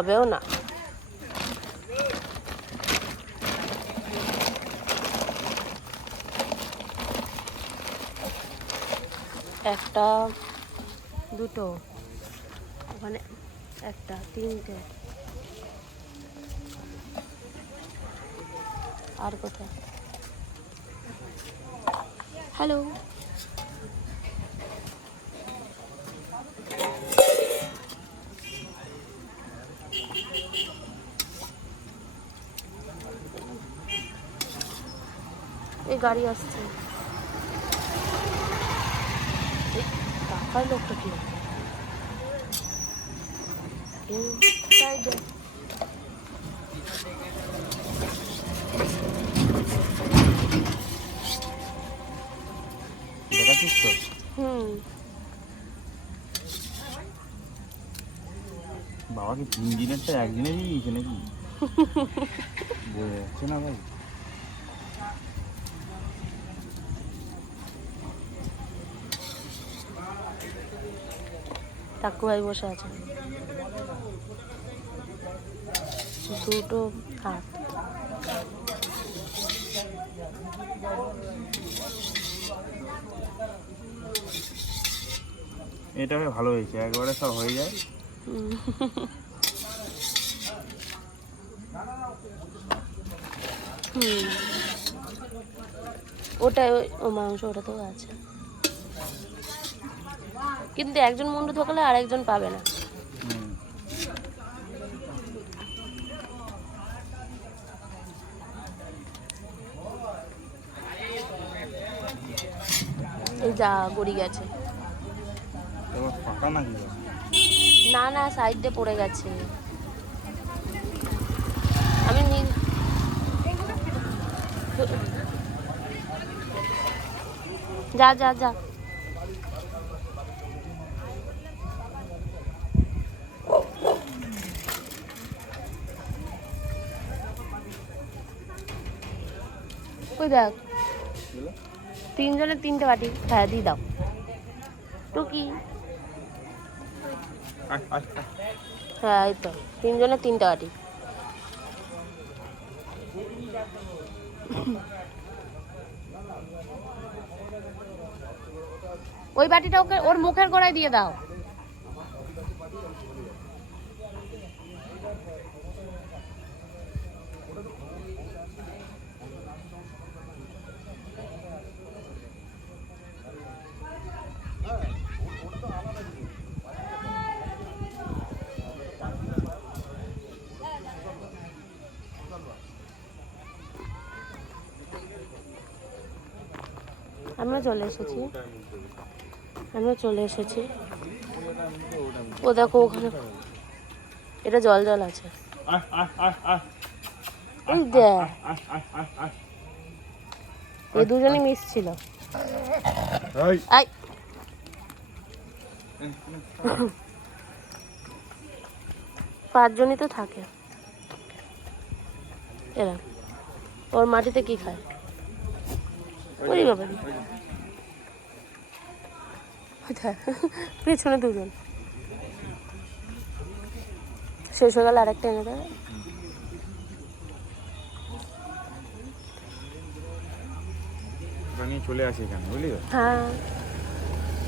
হবেও না। একটা দুটো ওখানে একটা তিনটে আর কোথায়? হ্যালো এই গাড়ি আসছে। টাকার লোকটা কি বাবা কি 3 দিনেরটা একদিনে দিয়ে দিয়েছে নাকি? বোঝা যাচ্ছে না ভাই। টাকু ভাই বসে আছে, দুটো হাত। এটা ভালো হয়েছে, একবারে সব হয়ে যায়। ওটা ও মাংস ওটা তো আছে, কিন্তু একজন মুন্ডু ঢোকালে আর একজন পাবে না। এই যা গড়ি গেছে। না না সাইড দিয়ে পড়ে গেছে। আমি যা যা যা। ওই দেখ, তিনজনের তিনটে বাটি। হ্যাঁ দিয়ে দাও টুকি। হ্যাঁ এই তো তিনজনের তিনটে বাটি। ওই বাটিটা ওকে ওর মুখের গোড়ায় দিয়ে দাও। আমরা চলে এসেছি। ও দেখো ওখানে এটা জল জল আছে। ওই দেখ এই দুজনই মিস ছিল। পাঁচজনই তো থাকে এরা। ওর মাটিতে কি খায়? ওরে বাবা, পেছনে দুজন। শেষ হয়ে গেলে আরেকটা এনে দেবে। চলে আসে এখানে বুঝলি? হ্যাঁ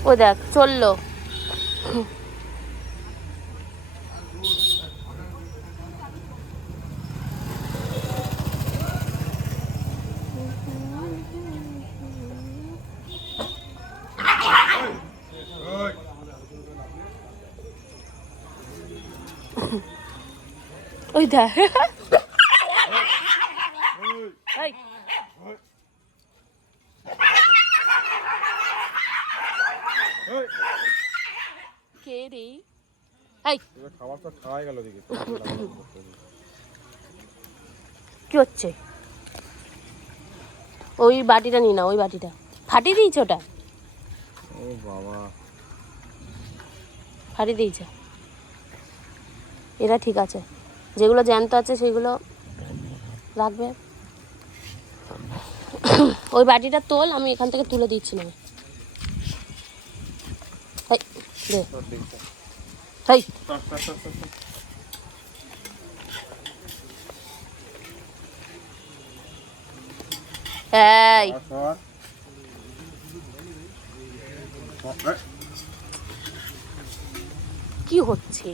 ও দেখ চললো। ওই দেখ কে রে? খাবার তো খাওয়াই গেল দিকে। কি হচ্ছে? ওই বাটিটা নি না, ওই বাটিটা ফাটিয়ে দিয়েছে। ওটা ও বাবা ফাটিয়ে দিয়েছে। এরা ঠিক আছে, যেগুলো জ্যান্ত আছে সেগুলো রাখবে। ওই বাটিটা তোল, আমি এখান থেকে তুলে দিচ্ছি না। এই সর কি হচ্ছে?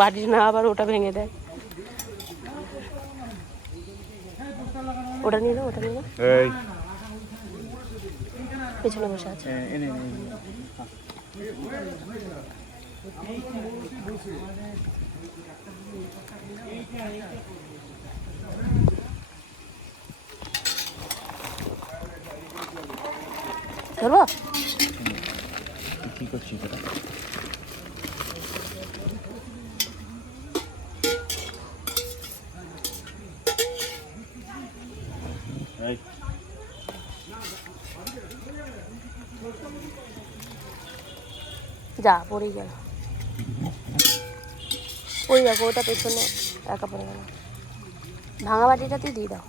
বাড়ি না আবার ওটা ভেঙে দেয়। ওটা নিয়ে নাও, ওটা নিয়ে নাও। এই পেছনে বসে আছে। এনে ধরবো? কি করছিস এটা? এই যা পড়েই গেল। ওই দেখো ওটা পেছনে একা পড়ে গেল। ভাঙা বাটিটাতে দিয়ে দাও।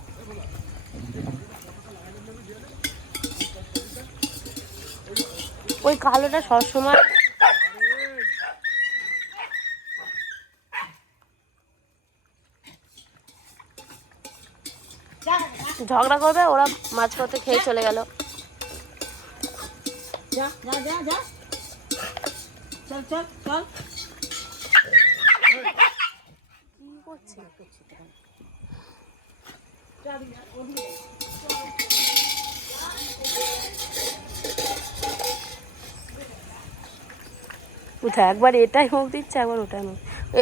ওই কালোটা সবসময় ঝগড়া করবে, ওরা মাঝপথে খেয়ে চলে গেল। যা যা যা যা চল চল চল কি করছে? কোথায় একবার এটাই মুখ দিচ্ছে, একবার ওটাই মুখ।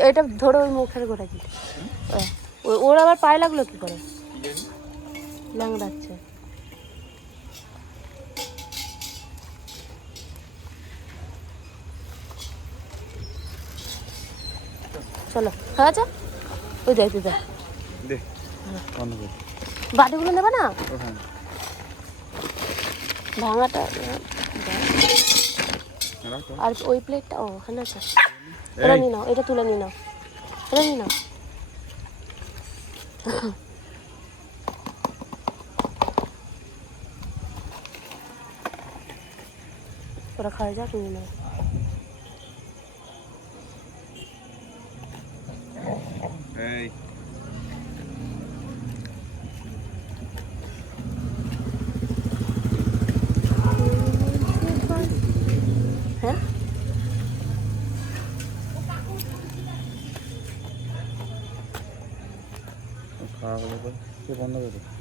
এটা ধরে ওই মুখের গোড়া দিতে। ওর আবার পায়ে লাগলো কি করে? ল্যাংড়াচ্ছে। চলো হয়েছে। ওই দেখ তুই দেখ, দে বন্ধ কর। বাটিগুলো নেবে না? ওখানে ভাঙাটা রাখো। আর ওই প্লেটটা ওখানে আছে। এটা নিয়ে নাও, এটা তুলে নিয়ে নাও, এটা নিয়ে নাও। ওরা খাওয়া যাক, নিয়ে নাও। এই হ্যাঁ খাওয়া হলো তো, বন্ধ করে।